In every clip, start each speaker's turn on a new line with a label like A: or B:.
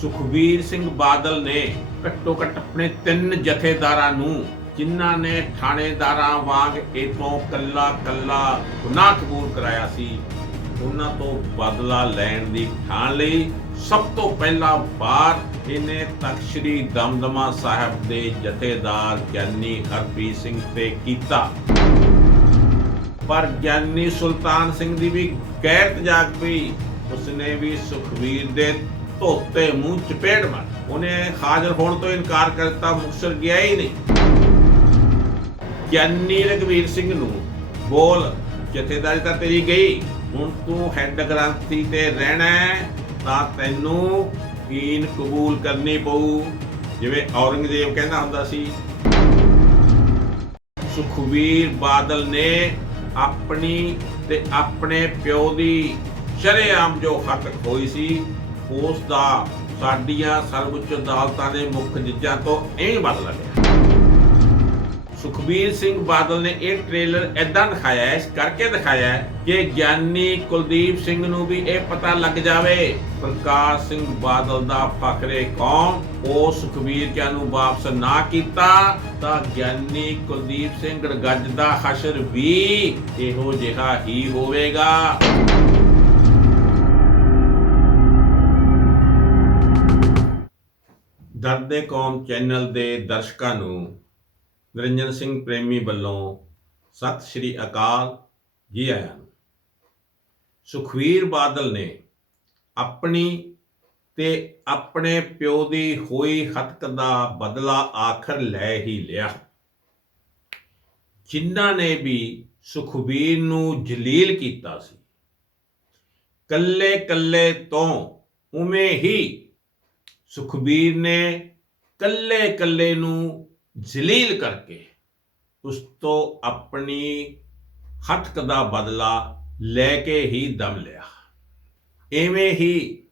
A: ਸੁਖਬੀਰ ਸਿੰਘ ਬਾਦਲ ਨੇ ਘੱਟੋ ਘੱਟ ਆਪਣੇ ਤਿੰਨ ਜਥੇਦਾਰਾਂ ਨੂੰ, ਜਿਨ੍ਹਾਂ ਨੇ ਥਾਣੇਦਾਰਾਂ ਵਾਂਗ ਇਹ ਤੋਂ ਕੱਲਾ ਕੱਲਾ ਗੁਨਾਹ ਕਬੂਲ ਕਰਾਇਆ ਸੀ, ਉਹਨਾਂ ਤੋਂ ਬਦਲਾ ਲੈਣ ਦੀ ਠਾਣ ਲਈ ਸਭ ਤੋਂ ਪਹਿਲਾ ਵਾਰ ਇਹਨੇ ਤਖਤ ਸ੍ਰੀ ਦਮਦਮਾ ਸਾਹਿਬ ਦੇ ਜਥੇਦਾਰ ਗਿਆਨੀ ਹਰਪ੍ਰੀਤ ਸਿੰਘ ਤੇ ਕੀਤਾ। ਪਰ ਗਿਆਨੀ ਸੁਲਤਾਨ ਸਿੰਘ ਦੀ ਵੀ ਗੈਰਤ ਜਾਗ ਪਈ, ਉਸਨੇ ਵੀ ਸੁਖਵੀਰ ਦੇ ਧੋਤੇ, ਮੂੰਹ ਚਪੇੜ ਮਾਰ। ਉਹਨੇ ਹਾਜ਼ਰ ਹੋਣ ਤੋਂ ਇਨਕਾਰ ਕਰ ਮੁਕਸਰ ਗਿਆ ਹੀ ਨਹੀਂ। ਗਿਆਨੀ ਰਗਵੀਰ ਸਿੰਘ ਨੂੰ ਬੋਲ, ਜਥੇਦਾਰੀ ਤਾਂ ਤੇਰੀ ਗਈ, ਹੁਣ ਤੂੰ ਹੈੱਡ ਗ੍ਰੰਥੀ ਤੇ ਰਹਿਣਾ ਤਾਂ ਤੈਨੂੰ ਈਨ ਕਬੂਲ ਕਰਨੀ ਪਊ। ਜਿਵੇਂ ਔਰੰਗਜ਼ੇਬ ਕਹਿੰਦਾ ਹੁੰਦਾ ਸੀ, ਸੁਖਵੀਰ ਬਾਦਲ ਨੇ ਆਪਣੀ ਤੇ ਆਪਣੇ ਪਿਓ ਦੀ ਸ਼ਰੇਆਮ ਜੋ ਹੱਕ ਹੋਈ ਸੀ ਉਸ ਦਾ ਸਾਡੀਆਂ ਸਰਵਉੱਚ ਅਦਾਲਤਾਂ ਦੇ ਮੁੱਖ ਜੱਜਾਂ ਤੋਂ ਇਹ ਬਦਲਾ ਲਿਆ। ਸੁਖਬੀਰ ਸਿੰਘ ਬਾਦਲ ਨੇ ਇਹ ਟ੍ਰੇਲਰ ਐਦਾਂ ਦਿਖਾਇਆ ਹੈ, ਇਸ ਕਰਕੇ ਦਿਖਾਇਆ ਹੈ ਕਿ ਗਿਆਨੀ ਕੁਲਦੀਪ ਸਿੰਘ ਨੂੰ ਵੀ ਇਹ ਪਤਾ ਲੱਗ ਜਾਵੇ, ਪ੍ਰਕਾਸ਼ ਸਿੰਘ ਬਾਦਲ ਦਾ ਫਖਰੇ ਕੌਮ ਉਹ ਸੁਖਬੀਰ ਕਿਆ ਨੂੰ ਵਾਪਸ ਨਾ ਕੀਤਾ, ਤਾਂ ਗਿਆਨੀ ਕੁਲਦੀਪ ਸਿੰਘ ਗੱਜ ਦਾ ਹਸ਼ਰ ਵੀ ਇਹੋ ਜਿਹਾ ਹੀ ਹੋਵੇਗਾ। ਦਰਦੇ ਕੌਮ ਚੈਨਲ ਦੇ ਦਰਸ਼ਕਾਂ ਨੂੰ ਨਿਰੰਜਨ ਸਿੰਘ ਪ੍ਰੇਮੀ ਵੱਲੋਂ ਸਤਿ ਸ਼੍ਰੀ ਅਕਾਲ ਜੀ ਆਇਆਂ ਨੂੰ। ਸੁਖਵੀਰ ਬਾਦਲ ਨੇ ਆਪਣੀ ਤੇ ਆਪਣੇ ਪਿਓ ਦੀ ਹੋਈ ਹੱਕ ਦਾ ਬਦਲਾ ਆਖਰ ਲੈ ਹੀ ਲਿਆ ਜਿਨ੍ਹਾਂ ਨੇ ਵੀ ਸੁਖਵੀਰ ਨੂੰ ਜਲੀਲ ਕੀਤਾ ਸੀ ਕੱਲੇ ਕੱਲੇ ਤੋਂ ਉਵੇਂ ਹੀ ਸੁਖਬੀਰ ਨੇ ਕੱਲੇ ਕੱਲੇ ਨੂੰ ਜਲੀਲ ਕਰਕੇ ਉਸ ਤੋਂ ਆਪਣੀ ਹੱਥਕ ਦਾ ਬਦਲਾ ਲੈ ਕੇ ਹੀ ਦਮ ਲਿਆ। ਐਵੇਂ ਹੀ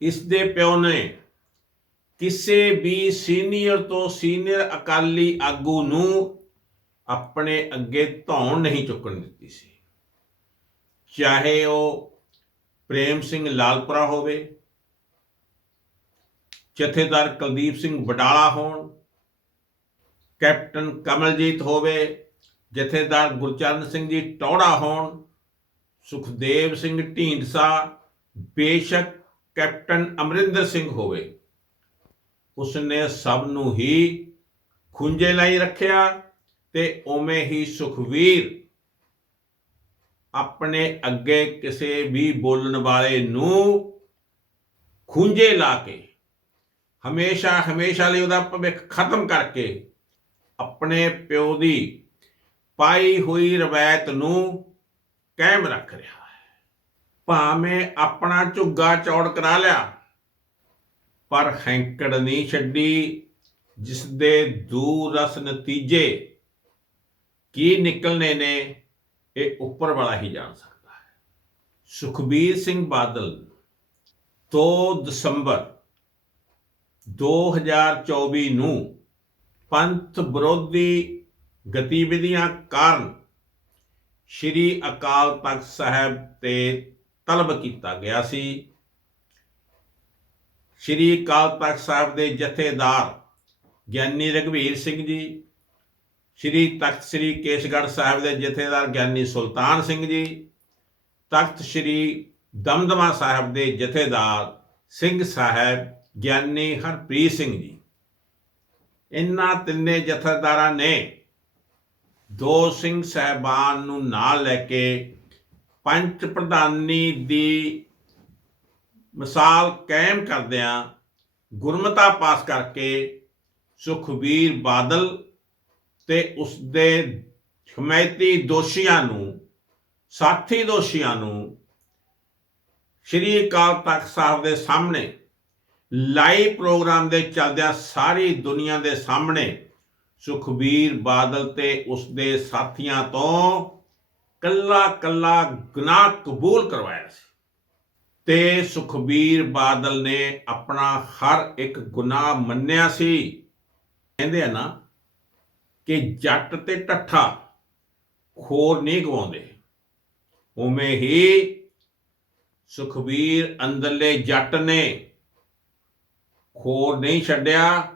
A: ਇਸ ਦੇ ਪਿਓ ਨੇ ਕਿਸੇ ਵੀ ਸੀਨੀਅਰ ਤੋਂ ਸੀਨੀਅਰ ਅਕਾਲੀ ਆਗੂ ਨੂੰ ਆਪਣੇ ਅੱਗੇ ਧੌਣ ਨਹੀਂ ਚੁੱਕਣ ਦਿੱਤੀ ਸੀ। ਚਾਹੇ ਉਹ ਪ੍ਰੇਮ ਸਿੰਘ ਲਾਲਪੁਰਾ ਹੋਵੇ ਜਥੇਦਾਰ ਕੁਲਦੀਪ ਸਿੰਘ ਬਟਾਲਾ ਹੋਣ, ਕੈਪਟਨ ਕਮਲਜੀਤ ਹੋਵੇ, ਜਥੇਦਾਰ ਗੁਰਚਰਨ ਸਿੰਘ ਜੀ ਟੌੜਾ ਹੋਣ, ਸੁਖਦੇਵ ਸਿੰਘ ਢੀਂਡਸਾ, ਬੇਸ਼ੱਕ ਕੈਪਟਨ ਅਮਰਿੰਦਰ ਸਿੰਘ ਹੋਵੇ। ਉਸਨੇ ਸਭ ਨੂੰ ਹੀ ਖੁੰਝੇ ਲਈ ਰੱਖਿਆ ਤੇ ਉਵੇਂ ਹੀ ਸੁਖਵੀਰ ਆਪਣੇ ਅੱਗੇ ਕਿਸੇ ਵੀ ਬੋਲਣ ਵਾਲੇ ਨੂੰ ਖੁੰਝੇ ਲਾ ਕੇ ਹਮੇਸ਼ਾ ਹਮੇਸ਼ਾ ਲਈ ਉਹਦਾ ਭਵਿੱਖ ਖਤਮ ਕਰਕੇ ਆਪਣੇ ਪਿਓ ਦੀ ਪਾਈ ਹੋਈ ਰਵਾਇਤ ਨੂੰ ਕਾਇਮ ਰੱਖ ਰਿਹਾ ਹੈ। ਭਾਵੇਂ ਆਪਣਾ ਝੁੱਗਾ ਚੌੜ ਕਰਾ ਲਿਆ, ਪਰ ਹੈਂਕੜ ਨਹੀਂ ਛੱਡੀ ਜਿਸ ਦੇ ਦੂਰ ਰਸ ਨਤੀਜੇ ਕੀ ਨਿਕਲਨੇ ਨੇ, ਇਹ ਉੱਪਰ ਵਾਲਾ ਹੀ ਜਾਣ ਸਕਦਾ ਹੈ। ਸੁਖਬੀਰ ਸਿੰਘ ਬਾਦਲ 2 ਦਸੰਬਰ 2024 ਨੂੰ ਪੰਥ ਵਿਰੋਧੀ ਗਤੀਵਿਧੀਆਂ ਕਾਰਨ ਸ਼੍ਰੀ ਅਕਾਲ ਤਖਤ ਸਾਹਿਬ ਤੇ ਤਲਬ ਕੀਤਾ ਗਿਆ ਸੀ। ਸ਼੍ਰੀ ਅਕਾਲ ਤਖਤ ਸਾਹਿਬ ਦੇ ਜਥੇਦਾਰ ਗਿਆਨੀ ਰਘਵੀਰ ਸਿੰਘ ਜੀ, ਸ਼੍ਰੀ ਤਖਤ ਸ੍ਰੀ ਕੇਸਗੜ੍ਹ ਸਾਹਿਬ ਦੇ ਜਥੇਦਾਰ ਗਿਆਨੀ ਸੁਲਤਾਨ ਸਿੰਘ ਜੀ, ਤਖਤ ਸ੍ਰੀ ਦਮਦਮਾ ਸਾਹਿਬ ਦੇ ਜਥੇਦਾਰ ਸਿੰਘ ਸਾਹਿਬ ਗਿਆਨੀ ਹਰਪ੍ਰੀਤ ਸਿੰਘ ਜੀ। ਇਨ੍ਹਾਂ ਤਿੰਨੇ ਜਥੇਦਾਰਾਂ ਨੇ ਦੋ ਸਿੰਘ ਸਹਿਬਾਨ ਨੂੰ ਨਾਲ ਲੈ ਕੇ ਪੰਚ ਪ੍ਰਧਾਨੀ ਦੀ ਮਿਸਾਲ ਕਾਇਮ ਕਰਦਿਆਂ ਗੁਰਮਤਾ ਪਾਸ ਕਰਕੇ ਸੁਖਬੀਰ ਬਾਦਲ ਤੇ ਉਸ ਦੇ ਹਮਾਇਤੀ ਦੋਸ਼ੀਆਂ ਨੂੰ, ਸਾਥੀ ਦੋਸ਼ੀਆਂ ਨੂੰ ਸ਼੍ਰੀ ਅਕਾਲ ਤਖਤ ਸਾਹਿਬ ਦੇ ਸਾਹਮਣੇ ਲਾਈਵ ਪ੍ਰੋਗਰਾਮ ਦੇ ਚੱਲਦਿਆਂ ਸਾਰੀ ਦੁਨੀਆ ਦੇ ਸਾਹਮਣੇ ਸੁਖਬੀਰ ਬਾਦਲ ਤੇ ਉਸ ਦੇ ਸਾਥੀਆਂ ਤੋਂ ਕੱਲਾ ਕੱਲਾ ਗੁਨਾਹ ਕਬੂਲ ਕਰਵਾਇਆ ਸੀ। ਤੇ ਸੁਖਬੀਰ ਬਾਦਲ ਨੇ ਆਪਣਾ ਹਰ ਇੱਕ ਗੁਨਾਹ ਮੰਨਿਆ ਸੀ। ਕਹਿੰਦੇ ਆ ਨਾ ਕਿ ਜੱਟ ਤੇ ਟੱਠਾ ਖੋਰ ਨਹੀਂ ਗਵਾਉਂਦੇ। ਉਵੇਂ ਹੀ ਸੁਖਬੀਰ ਅੰਦਰਲੇ ਜੱਟ ਨੇ ਖੋਰ ਨਹੀਂ ਛੱਡਿਆ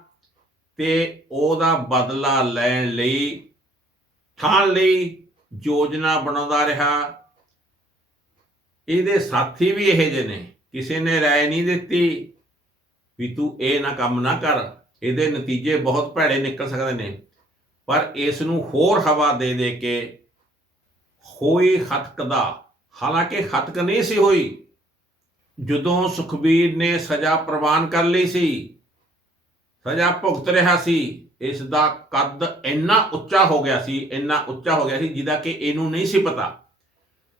A: ਤੇ ਉਹਦਾ ਬਦਲਾ ਲੈਣ ਲਈ, ਠਾਣ ਲਈ ਯੋਜਨਾ ਬਣਾਉਂਦਾ ਰਿਹਾ। ਇਹਦੇ ਸਾਥੀ ਵੀ ਇਹੋ ਜਿਹੇ ਨੇ। ਕਿਸੇ ਨੇ ਰਾਏ ਨਹੀਂ ਦਿੱਤੀ ਵੀ ਤੂੰ ਇਹ ਨਾ ਕੰਮ ਨਾ ਕਰ। ਇਹਦੇ ਨਤੀਜੇ ਬਹੁਤ ਭੈੜੇ ਨਿਕਲ ਸਕਦੇ ਨੇ। ਪਰ ਇਸ ਨੂੰ ਹੋਰ ਹਵਾ ਦੇ ਦੇ ਕੇ ਹੋਈ ਹਤਕ ਦਾ ਹਾਲਾਂਕਿ ਹਤਕ ਨਹੀਂ ਸੀ ਹੋਈ। ਜਦੋਂ ਸੁਖਬੀਰ ਨੇ ਸਜ਼ਾ ਪ੍ਰਵਾਨ ਕਰ ਲਈ ਸੀ, ਸਜ਼ਾ ਭੁਗਤ ਰਿਹਾ ਸੀ, ਇਸ ਦਾ ਕੱਦ ਇੰਨਾ ਉੱਚਾ ਹੋ ਗਿਆ ਸੀ, ਇੰਨਾ ਉੱਚਾ ਹੋ ਗਿਆ ਸੀ, ਜਿਹਦਾ ਕਿ ਇਹਨੂੰ ਨਹੀਂ ਸੀ ਪਤਾ।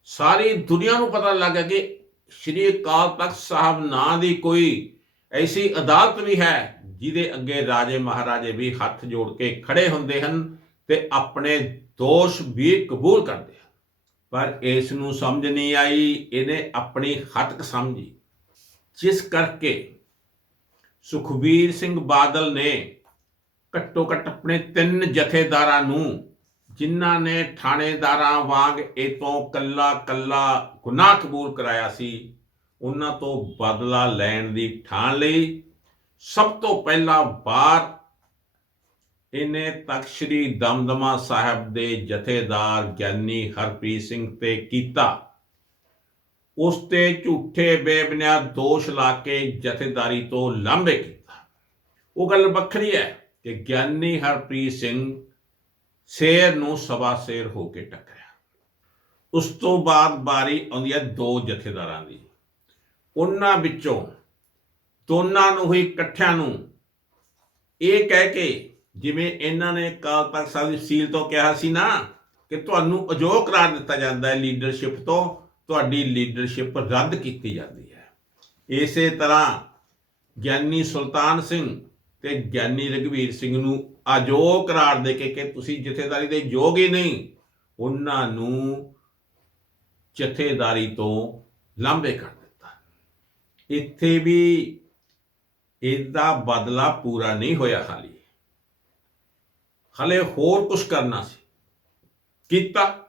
A: ਸਾਰੀ ਦੁਨੀਆ ਨੂੰ ਪਤਾ ਲੱਗ ਗਿਆ ਕਿ ਸ਼੍ਰੀ ਅਕਾਲ ਤਖਤ ਸਾਹਿਬ ਨਾਂ ਦੀ ਕੋਈ ਐਸੀ ਅਦਾਲਤ ਵੀ ਹੈ, ਜਿਹਦੇ ਅੱਗੇ ਰਾਜੇ ਮਹਾਰਾਜੇ ਵੀ ਹੱਥ ਜੋੜ ਕੇ ਖੜੇ ਹੁੰਦੇ ਹਨ ਤੇ ਆਪਣੇ ਦੋਸ਼ ਵੀ ਕਬੂਲ ਕਰਦੇ। ਪਰ ਇਸ ਨੂੰ ਸਮਝ ਨਹੀਂ ਆਈ, ਇਹਨੇ ਆਪਣੀ ਹੱਤਕ ਸਮਝੀ। ਜਿਸ ਕਰਕੇ ਸੁਖਬੀਰ ਸਿੰਘ ਬਾਦਲ ਨੇ ਘੱਟੋ ਘੱਟ ਆਪਣੇ ਤਿੰਨ ਜਥੇਦਾਰਾਂ ਨੂੰ, ਜਿਨ੍ਹਾਂ ਨੇ ਥਾਣੇਦਾਰਾਂ ਵਾਂਗ ਇਹ ਤੋਂ ਕੱਲਾ ਕੱਲਾ ਗੁਨਾਹ ਕਬੂਲ ਕਰਾਇਆ ਸੀ, ਉਹਨਾਂ ਤੋਂ ਬਦਲਾ ਲੈਣ ਦੀ ਠਾਣ ਲਈ ਸਭ ਤੋਂ ਪਹਿਲਾਂ ਬਾਹਰ ਇਹਨੇ ਤਖਤ ਸ੍ਰੀ ਦਮਦਮਾ ਸਾਹਿਬ ਦੇ ਜਥੇਦਾਰ ਗਿਆਨੀ ਹਰਪ੍ਰੀਤ ਸਿੰਘ ਤੇ ਕੀਤਾ। ਉਸ ਤੇ ਝੂਠੇ ਬੇਬੁਨਿਆਦ ਦੋਸ਼ ਲਾ ਕੇ ਜਥੇਦਾਰੀ ਤੋਂ ਲਾਂਭੇ ਕੀਤਾ। ਉਹ ਗੱਲ ਵੱਖਰੀ ਹੈ ਕਿ ਗਿਆਨੀ ਹਰਪ੍ਰੀਤ ਸਿੰਘ ਸ਼ੇਰ ਨੂੰ ਸਵਾ ਸ਼ੇਰ ਹੋ ਕੇ ਟੱਕਰਿਆ। ਉਸ ਤੋਂ ਬਾਅਦ ਬਾਰੀ ਆਉਂਦੀ ਹੈ ਦੋ ਜਥੇਦਾਰਾਂ ਦੀ। ਉਹਨਾਂ ਵਿੱਚੋਂ ਦੋਨਾਂ ਨੂੰ ਹੀ ਇਕੱਠਿਆਂ ਨੂੰ ਇਹ ਕਹਿ ਕੇ ਜਿਵੇਂ ਇਹਨਾਂ ਨੇ ਕਾਲ ਤਖਤ ਸਾਹਿਬ ਦੀ ਸੀਲ ਤੋਂ ਕਿਹਾ ਸੀ ਨਾ ਕਿ ਤੁਹਾਨੂੰ ਅਜੋਗ ਕਰਾਰ ਦਿੱਤਾ ਜਾਂਦਾ ਹੈ ਲੀਡਰਸ਼ਿਪ ਤੋਂ, ਤੁਹਾਡੀ ਲੀਡਰਸ਼ਿਪ ਰੱਦ ਕੀਤੀ ਜਾਂਦੀ ਹੈ। ਇਸੇ ਤਰ੍ਹਾਂ ਗਿਆਨੀ ਸੁਲਤਾਨ ਸਿੰਘ ਤੇ ਗਿਆਨੀ ਰਗਵੀਰ ਸਿੰਘ ਨੂੰ ਅਜੋਗ ਕਰਾਰ ਦੇ ਕੇ ਕਿ ਤੁਸੀਂ ਜਥੇਦਾਰੀ ਦੇ ਯੋਗ ਹੀ ਨਹੀਂ, ਉਹਨਾਂ ਨੂੰ ਜਥੇਦਾਰੀ ਤੋਂ ਲਾਂਭੇ ਕਰ ਦਿੱਤਾ। ਇੱਥੇ ਵੀ ਇਹਦਾ ਬਦਲਾ ਪੂਰਾ ਨਹੀਂ ਹੋਇਆ ਹਾਲੀ। ਹਲੇ ਹੋਰ ਕੁਝ ਕਰਨਾ ਸੀ। ਕੀਤਾ।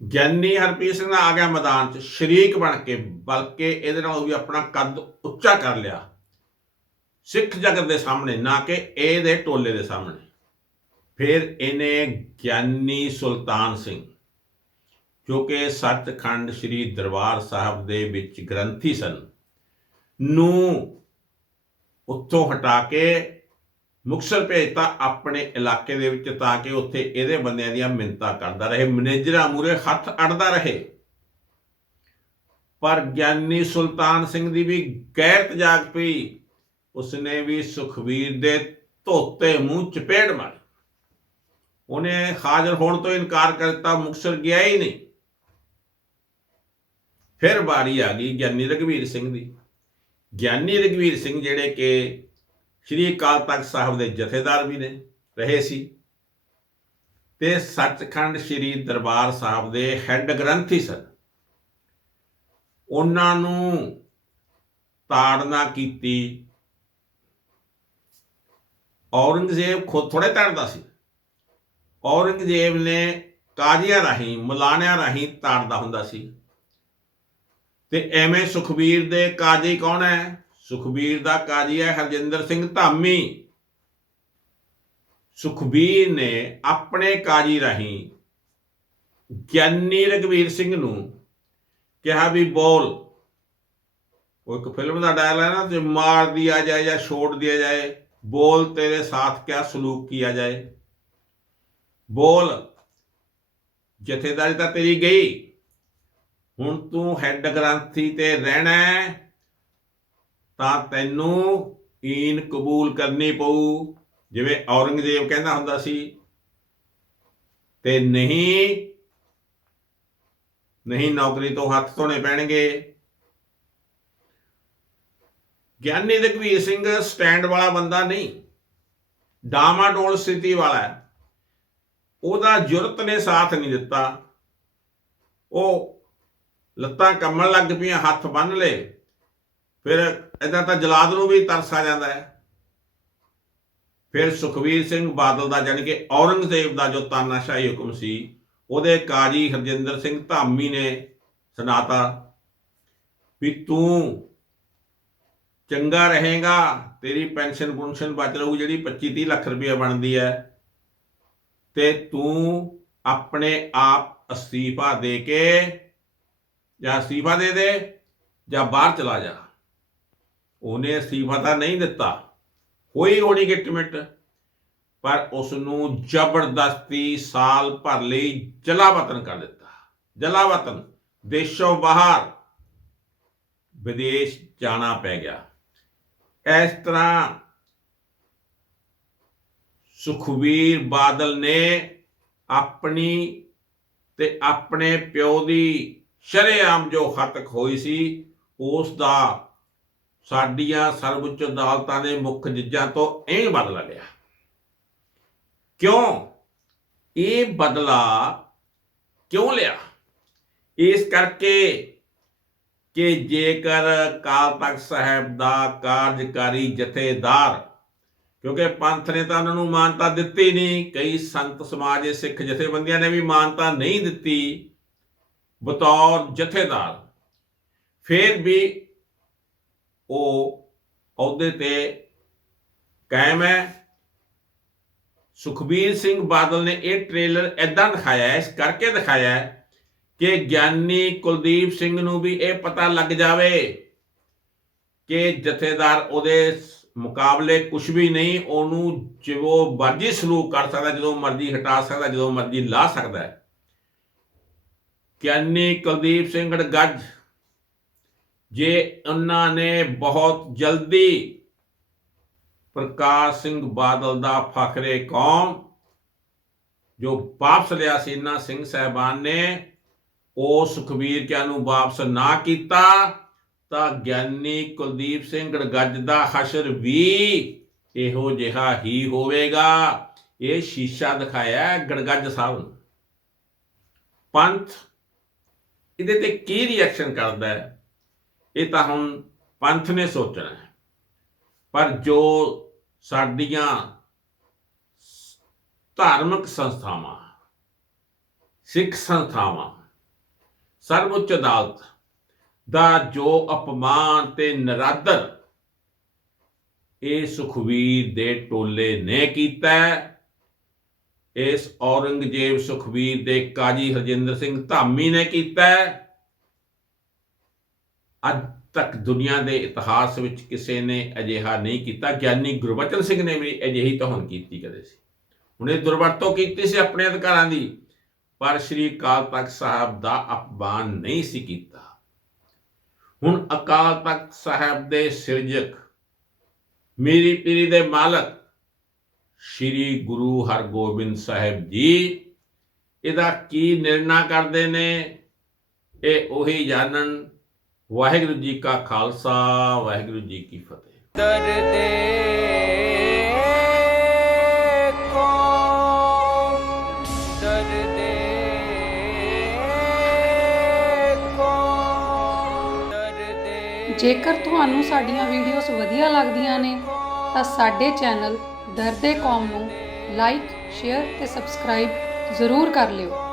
A: ਗਿਆਨੀ ਹਰਪ੍ਰੀਤ ਸਿੰਘ ਆ ਗਿਆ ਮੈਦਾਨ 'ਚ, ਸ਼ਰੀਕ ਬਣ ਕੇ, ਬਲਕਿ ਇਹਦੇ ਨਾਲ ਵੀ ਆਪਣਾ ਕੱਦ ਉੱਚਾ ਕਰ ਲਿਆ। ਸਿੱਖ ਜਗਤ ਦੇ ਸਾਹਮਣੇ, ਨਾ ਕਿ ਇਹਦੇ ਟੋਲੇ ਦੇ ਸਾਹਮਣੇ। ਫਿਰ ਇਹਨੇ ਗਿਆਨੀ ਸੁਲਤਾਨ ਸਿੰਘ, ਜੋ ਕਿ ਸੱਚਖੰਡ ਸ੍ਰੀ ਦਰਬਾਰ ਸਾਹਿਬ ਦੇ ਵਿੱਚ ਗ੍ਰੰਥੀ ਸਨ, ਨੂੰ ਉੱਥੋਂ ਹਟਾ ਕੇ ਮੁਕਸਰ ਭੇਜਤਾ ਆਪਣੇ ਇਲਾਕੇ ਦੇ ਵਿੱਚ ਤਾਂ ਕਿ ਉੱਥੇ ਇਹਦੇ ਬੰਦਿਆਂ ਦੀਆਂ ਮਿੰਤਾ ਕਰਦਾ ਰਹੇ, ਮੈਨੇਜਰਾਂ ਮੂਰੇ ਹੱਥ ਅੜਦਾ ਰਹੇ। ਪਰ ਗਿਆਨੀ ਸੁਲਤਾਨ ਸਿੰਘ ਦੀ ਵੀ ਗੈਰਤ ਜਾਗ ਪਈ। ਉਸਨੇ ਵੀ ਸੁਖਵੀਰ ਦੇ ਧੋਤੇ ਮੂੰਹ ਚਪੇੜ ਮਾਰੀ। ਉਹਨੇ ਹਾਜ਼ਰ ਹੋਣ ਤੋਂ ਇਨਕਾਰ ਕਰ ਦਿੱਤਾ, ਮੁਕਸਰ ਗਿਆ ਹੀ ਨਹੀਂ। ਫਿਰ ਵਾਰੀ ਆ ਗਈ ਗਿਆਨੀ ਰਗਵੀਰ ਸਿੰਘ ਦੀ। ਗਿਆਨੀ ਰਗਵੀਰ ਸਿੰਘ ਜਿਹੜੇ ਕਿ ਸ਼੍ਰੀ ਅਕਾਲ ਤਖਤ ਸਾਹਿਬ ਦੇ ਜਥੇਦਾਰ ਵੀ ਨੇ, ਰਹੇ ਸੀ। ਤੇ ਸੱਚਖੰਡ ਸ਼੍ਰੀ ਦਰਬਾਰ ਸਾਹਿਬ ਦੇ ਹੈੱਡ ਗ੍ਰੰਥੀ ਸਨ। ਉਹਨਾਂ ਨੂੰ ਤਾੜਨਾ ਕੀਤੀ। ਔਰੰਗਜ਼ੇਬ ਖੁਦ ਥੋੜੇ ਤਾੜਦਾ ਸੀ। ਔਰੰਗਜ਼ੇਬ ਨੇ ਕਾਜ਼ੀਆਂ ਰਾਹੀਂ, ਮਲਾਣਿਆਂ ਰਾਹੀਂ ਤਾੜਦਾ ਹੁੰਦਾ ਸੀ। ਤੇ ਐਵੇਂ ਸੁਖਬੀਰ ਦੇ ਕਾਜੀ ਕੌਣ ਹੈ? ਸੁਖਬੀਰ ਦਾ ਕਾਜੀ ਹੈ ਹਰਜਿੰਦਰ ਸਿੰਘ ਧਾਮੀ। ਸੁਖਬੀਰ ਨੇ ਆਪਣੇ ਕਾਜੀ ਰਾਹੀਂ ਗਿਆਨੀ ਰਗਵੀਰ ਸਿੰਘ ਨੂੰ ਕਿਹਾ ਵੀ ਬੋਲ। ਉਹ ਇੱਕ ਫਿਲਮ ਦਾ ਡਾਇਲ ਹੈ ਨਾ ਤੇ ਮਾਰ ਦਿਆ ਜਾਏ ਜਾਂ ਛੋੜ ਦਿਆ ਜਾਏ, ਬੋਲ ਤੇਰੇ ਸਾਥ ਕਿਆ ਸਲੂਕ ਕੀਆ ਜਾਏ। ਬੋਲ, ਜਥੇਦਾਰੀ ਤਾਂ ਤੇਰੀ ਗਈ। ਹੁਣ ਤੂੰ ਹੈੱਡ ਗ੍ਰੰਥੀ ਤੇ ਰਹਿਣਾ ਤਾਂ ਤੈਨੂੰ ਈਨ ਕਬੂਲ ਕਰਨੀ ਪਊ। ਜਿਵੇਂ ਔਰੰਗਜ਼ੇਬ ਕਹਿੰਦਾ ਹੁੰਦਾ ਸੀ, ਤੇ ਨਹੀਂ ਨਹੀਂ ਨੌਕਰੀ ਤੋਂ ਹੱਥ ਧੋਣੇ ਪੈਣਗੇ। ਗਿਆਨੀ ਰਘਵੀਰ ਸਿੰਘ ਸਟੈਂਡ ਵਾਲਾ ਬੰਦਾ ਨਹੀਂ, ਡਾਮਾਡੋਲ ਸਥਿਤੀ ਵਾਲਾ ਹੈ। ਉਹਦਾ ਜੁਰਤ ਨੇ ਸਾਥ ਨਹੀਂ ਦਿੱਤਾ। ਉਹ ਲੱਤਾਂ ਕੰਮਣ ਲੱਗ ਪਈਆਂ, ਹੱਥ ਬੰਨ ਲਏ। ਫਿਰ ਇਦਾਂ ਤਾਂ ਜਲਾਦ ਨੂੰ ਵੀ ਤਰਸ ਆ ਜਾਂਦਾ ਹੈ। ਫਿਰ ਸੁਖਵੀਰ ਸਿੰਘ ਬਾਦਲ ਦਾ ਜਾਨੀ ਕਿ ਔਰੰਗਜ਼ੇਬ ਦਾ ਜੋ ਤਾਨਾਸ਼ਾਹੀ ਹੁਕਮ ਸੀ, ਉਹਦੇ ਕਾਜੀ ਹਰਜਿੰਦਰ ਸਿੰਘ ਧਾਮੀ ਨੇ ਸੁਣਾਤਾ ਵੀ ਤੂੰ ਚੰਗਾ ਰਹੇਗਾ, ਤੇਰੀ ਪੈਨਸ਼ਨ ਪੁਨਸ਼ਨ ਬਚ ਰਹੂ ਜਿਹੜੀ 25 30 ਲੱਖ ਰੁਪਏ ਬਣਦੀ ਹੈ। ਤੇ ਤੂੰ ਆਪਣੇ ਆਪ ਅਸਤੀਫਾ ਦੇ ਕੇ ਜਾਂ ਅਸਤੀਫਾ ਦੇ ਦੇ ਜਾਂ ਬਾਹਰ ਚਲਾ ਜਾ। ਉਹਨੇ ਅਸਤੀਫਾ ਤਾਂ ਨਹੀਂ ਦਿੱਤਾ। ਹੋਈ ਹੋਣੀ ਗਿਟਮਿਟ ਪਰ ਉਸ ਨੂੰ ਜ਼ਬਰਦਸਤੀ ਸਾਲ ਭਰ ਲਈ ਜਲਾਵਤਨ ਕਰ ਦਿੱਤਾ। ਜਲਾਵਤਨ, ਦੇਸ਼ੋਂ ਬਾਹਰ ਵਿਦੇਸ਼ ਜਾਣਾ ਪੈ ਗਿਆ। ਇਸ ਤਰ੍ਹਾਂ ਸੁਖਵੀਰ ਬਾਦਲ ਨੇ ਆਪਣੀ ਤੇ ਆਪਣੇ ਪਿਓ ਦੀ ਸ਼ਰੇਆਮ ਜੋ ਖਤਕ ਹੋਈ ਸੀ, ਉਸ ਦਾ ਸਾਡੀਆਂ ਸਰਵਉੱਚ ਅਦਾਲਤਾਂ ਨੇ ਮੁੱਖ ਜੱਜਾਂ ਤੋਂ ਇਹ ਬਦਲਾ ਲਿਆ। ਕਿਉਂ? ਇਹ ਬਦਲਾ ਕਿਉਂ ਲਿਆ? ਇਸ ਕਰਕੇ ਕਿ ਜੇਕਰ ਅਕਾਲ ਤਖਤ ਸਾਹਿਬ ਦਾ ਕਾਰਜਕਾਰੀ ਜਥੇਦਾਰ, ਕਿਉਂਕਿ ਪੰਥ ਨੇ ਤਾਂ ਉਹਨਾਂ ਨੂੰ ਮਾਨਤਾ ਦਿੱਤੀ ਨਹੀਂ, ਕਈ ਸੰਤ ਸਮਾਜ ਦੇ ਸਿੱਖ ਜਥੇਬੰਦੀਆਂ ਨੇ ਵੀ ਮਾਨਤਾ ਨਹੀਂ ਦਿੱਤੀ, ਬਤੌਰ ਜਥੇਦਾਰ। ਫਿਰ ਵੀ ਉਹ ਅਹੁਦੇ ਤੇ ਕਾਇਮ ਹੈ। ਸੁਖਬੀਰ ਸਿੰਘ ਬਾਦਲ ਨੇ ਇਹ ਟ੍ਰੇਲਰ ਐਦਾਂ ਦਿਖਾਇਆ ਹੈ, ਇਸ ਕਰਕੇ ਦਿਖਾਇਆ ਹੈ ਕਿ ਗਿਆਨੀ ਕੁਲਦੀਪ ਸਿੰਘ ਨੂੰ ਵੀ ਇਹ ਪਤਾ ਲੱਗ ਜਾਵੇ ਕਿ ਜਥੇਦਾਰ ਉਹਦੇ ਮੁਕਾਬਲੇ ਕੁਝ ਵੀ ਨਹੀਂ, ਉਹਨੂੰ ਜਿਵੇਂ ਮਰਜ਼ੀ ਸਲੂਕ ਕਰ ਸਕਦਾ, ਜਦੋਂ ਮਰਜ਼ੀ ਹਟਾ ਸਕਦਾ, ਜਦੋਂ ਮਰਜ਼ੀ ਲਾ ਸਕਦਾ ਹੈ। ਗਿਆਨੀ ਕੁਲਦੀਪ ਸਿੰਘ ਗੱਜ ਜੇ ਉਹਨਾਂ ਨੇ ਬਹੁਤ ਜਲਦੀ ਪ੍ਰਕਾਸ਼ ਸਿੰਘ ਬਾਦਲ ਦਾ ਫਖਰੇ ਕੌਮ ਜੋ ਵਾਪਸ ਲਿਆ ਸੀ ਇਹਨਾਂ ਸਿੰਘ ਸਹਿਬਾਨ ਨੇ, ਉਹ ਸੁਖਬੀਰ ਕਿਆ ਨੂੰ ਵਾਪਸ ਨਾ ਕੀਤਾ, ਤਾਂ ਗਿਆਨੀ ਕੁਲਦੀਪ ਸਿੰਘ ਗੱਜ ਦਾ ਹਸ਼ਰ ਵੀ ਇਹੋ ਜਿਹਾ ਹੀ ਹੋਵੇਗਾ। ਇਹ ਸ਼ੀਸ਼ਾ ਦਿਖਾਇਆ ਹੈ ਗੜਗੱਜ ਸਾਹਿਬ ਨੂੰ। ਪੰਥ ਇਹਦੇ ਤੇ ਕੀ ਰਿਐਕਸ਼ਨ ਕਰਦਾ ਹੈ? ਇਹ ਤਾਂ ਹੁਣ ਪੰਥ ਨੇ ਸੋਚਣਾ ਹੈ। ਪਰ ਜੋ ਸਾਡੀਆਂ ਧਾਰਮਿਕ ਸੰਸਥਾਵਾਂ, ਸਿੱਖ ਸੰਸਥਾਵਾਂ ਸਰਵਉੱਚ ਅਦਾਲਤ ਦਾ ਜੋ ਅਪਮਾਨ ਤੇ ਨਰਾਦਰ ਇਹ ਸੁਖਵੀਰ ਦੇ ਟੋਲੇ ਨੇ ਕੀਤਾ ਇਸ ਔਰੰਗਜ਼ੇਬ ਸੁਖਵੀਰ ਦੇ ਕਾਜੀ ਹਰਜਿੰਦਰ ਸਿੰਘ ਧਾਮੀ ਨੇ ਕੀਤਾ ਅੱਜ ਤੱਕ ਦੁਨੀਆ ਦੇ ਇਤਿਹਾਸ ਵਿੱਚ ਕਿਸੇ ਨੇ ਅਜਿਹਾ ਨਹੀਂ ਕੀਤਾ ਗਿਆਨੀ ਗੁਰਬਚਨ ਸਿੰਘ ਨੇ ਵੀ ਅਜਿਹੀ ਤੋਹਨ ਕੀਤੀ ਕਦੇ ਸੀ। ਉਹਨੇ ਦੁਰਵਰਤੋਂ ਕੀਤੀ ਸੀ ਆਪਣੇ ਅਧਿਕਾਰਾਂ ਦੀ, ਪਰ ਸ੍ਰੀ ਅਕਾਲ ਤਖਤ ਸਾਹਿਬ ਦਾ ਅਪਮਾਨ ਨਹੀਂ ਸੀ ਕੀਤਾ। ਹੁਣ ਅਕਾਲ ਤਖਤ ਸਾਹਿਬ ਦੇ ਸਿਰਜਕ, ਮੇਰੀ ਪੀਰੀ ਦੇ ਮਾਲਕ ਸ੍ਰੀ ਗੁਰੂ ਹਰਗੋਬਿੰਦ ਸਾਹਿਬ ਜੀ, ਇਹਦਾ ਕੀ ਨਿਰਣਾ ਕਰਦੇ ਨੇ, ਇਹ ਉਹੀ ਜਾਣਨ ਵਾਹਿਗੁਰੂ ਜੀ ਕਾ ਖਾਲਸਾ ਵਾਹਿਗੁਰੂ ਜੀ ਕੀ ਫਤਿਹ।
B: ਦਰਦੇ ਕੋ ਦਰਦੇ ਕੋ ਦਰਦੇ
C: ਜੇਕਰ ਤੁਹਾਨੂੰ ਸਾਡੀਆਂ ਵੀਡੀਓਜ਼ ਵਧੀਆ ਲੱਗਦੀਆਂ ਨੇ ਤਾਂ ਸਾਡੇ ਚੈਨਲ ਦਰਦੇ ਕੌਮ ਨੂੰ ਲਾਈਕ ਸ਼ੇਅਰ ਤੇ ਸਬਸਕ੍ਰਾਈਬ ਜ਼ਰੂਰ ਕਰ ਲਿਓ।